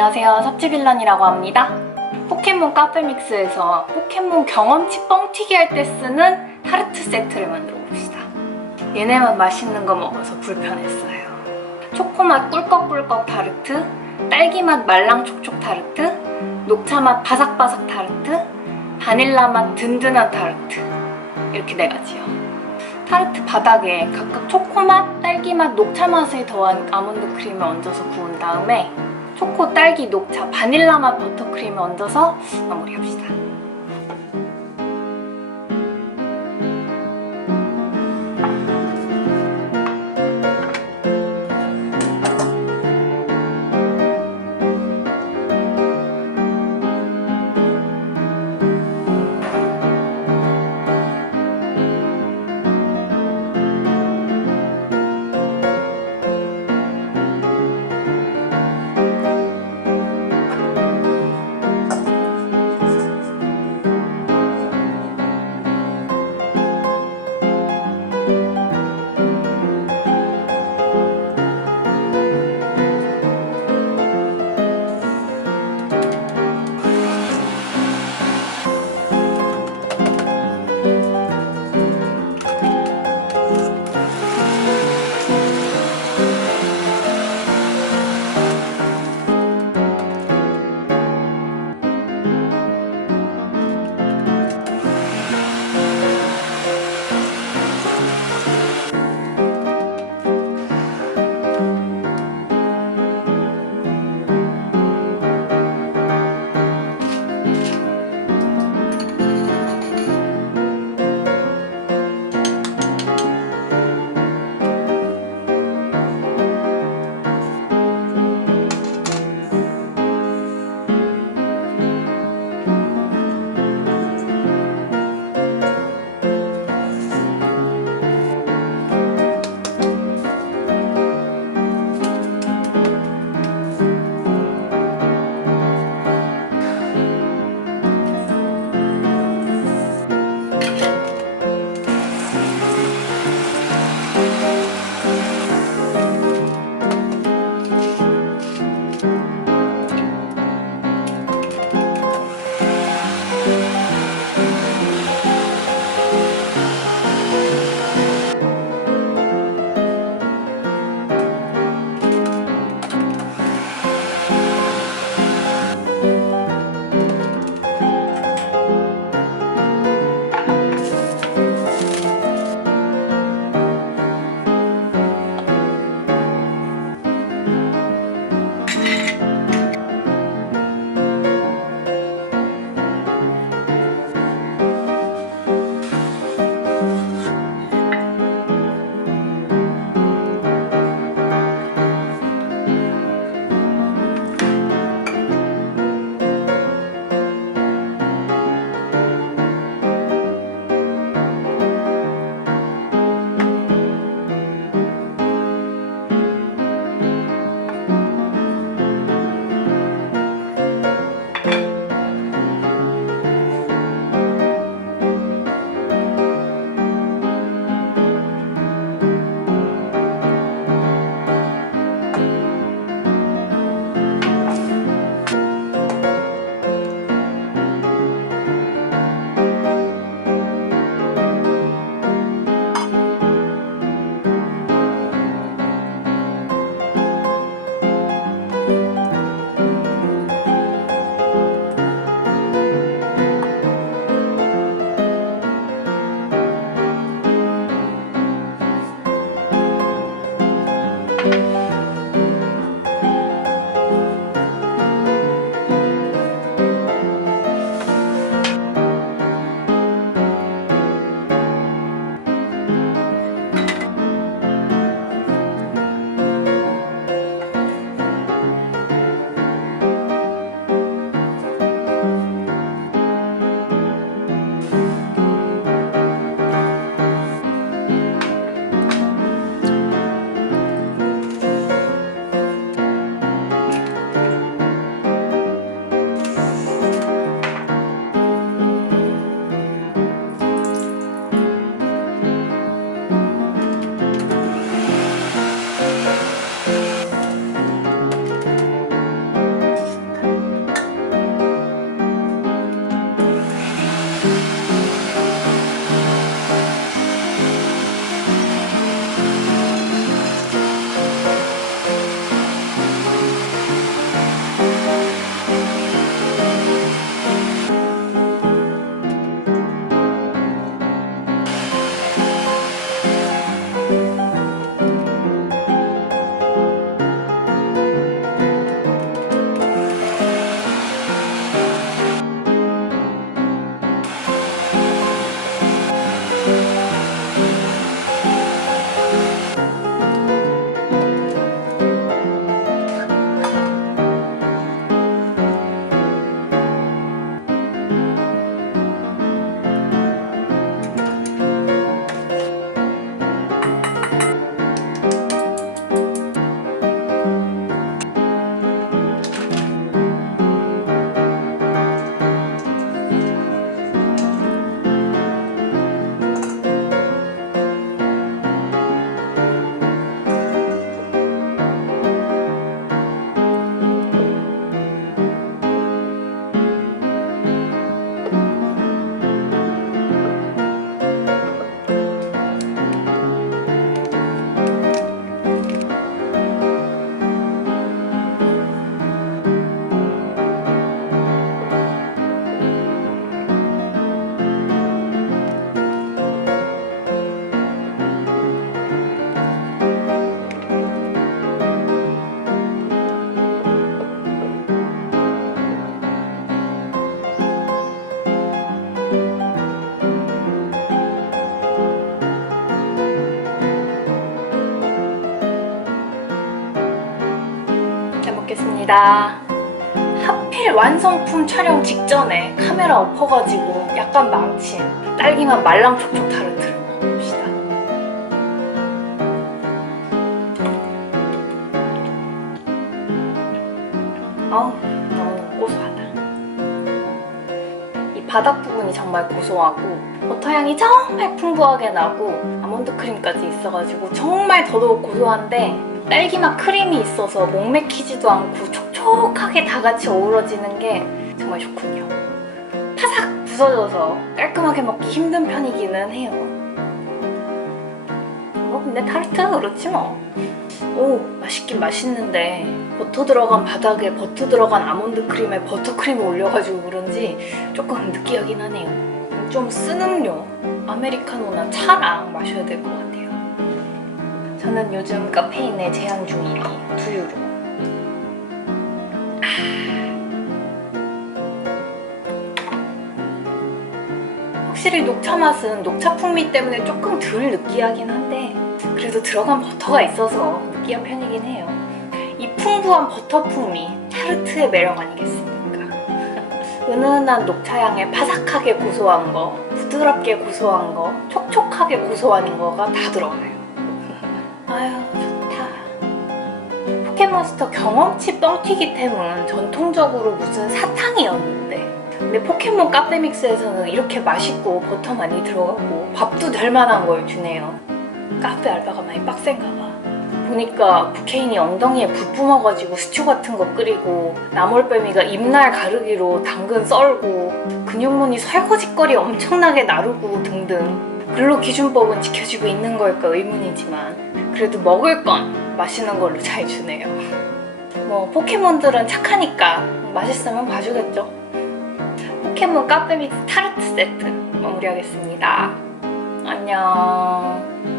안녕하세요. 섭지빌런이라고 합니다. 포켓몬 카페믹스에서 포켓몬 경험치 뻥튀기 할 때 쓰는 타르트 세트를 만들어 봅시다. 얘네만 맛있는 거 먹어서 불편했어요. 초코맛 꿀꺽꿀꺽 타르트, 딸기맛 말랑촉촉 타르트, 녹차맛 바삭바삭 타르트, 바닐라맛 든든한 타르트. 이렇게 네 가지요. 타르트 바닥에 각각 초코맛, 딸기맛, 녹차맛을 더한 아몬드 크림을 얹어서 구운 다음에 초코, 딸기, 녹차, 바닐라 맛 버터크림을 얹어서 마무리합시다. 먹겠습니다. 하필 완성품 촬영 직전에 카메라 엎어가지고 약간 망친 딸기맛 말랑촉촉 타르트를 먹어봅시다. 어우, 너무 고소하다. 이 바닥 부분이 정말 고소하고 버터 향이 정말 풍부하게 나고 아몬드 크림까지 있어가지고 정말 더더욱 고소한데 딸기맛 크림이 있어서 목 맥히지도 않고 촉촉하게 다 같이 어우러지는 게 정말 좋군요. 파삭 부서져서 깔끔하게 먹기 힘든 편이기는 해요. 뭐 근데 타르트 그렇지 뭐. 오 맛있긴 맛있는데 버터 들어간 바닥에 버터 들어간 아몬드 크림에 버터 크림을 올려가지고 그런지 조금 느끼하긴 하네요. 좀 쓴 음료 아메리카노나 차랑 마셔야 될 것 같아요. 저는 요즘 카페인에 제한 중이니 두유로. 확실히 녹차 맛은 녹차 풍미 때문에 조금 덜 느끼하긴 한데 그래도 들어간 버터가 있어서 느끼한 편이긴 해요. 이 풍부한 버터 풍미 타르트의 매력 아니겠습니까? 은은한 녹차향에 바삭하게 고소한 거, 부드럽게 고소한 거, 촉촉하게 고소한 거가 다 들어가요. 아유 좋다. 포켓몬스터 경험치 뻥튀기템은 전통적으로 무슨 사탕이었는데 근데 포켓몬 카페 믹스에서는 이렇게 맛있고 버터 많이 들어가고 밥도 될 만한 걸 주네요. 카페 알바가 많이 빡센가 봐. 보니까 부케인이 엉덩이에 불 뿜어가지고 스튜 같은 거 끓이고 나몰빼미가 입날 가르기로 당근 썰고 근육무늬 설거지거리 엄청나게 나르고 등등 근로 기준법은 지켜지고 있는 걸까 의문이지만 그래도 먹을 건 맛있는 걸로 잘 주네요. 뭐 포켓몬들은 착하니까 맛있으면 봐주겠죠. 포켓몬 카페 믹스 타르트 세트 마무리하겠습니다. 안녕.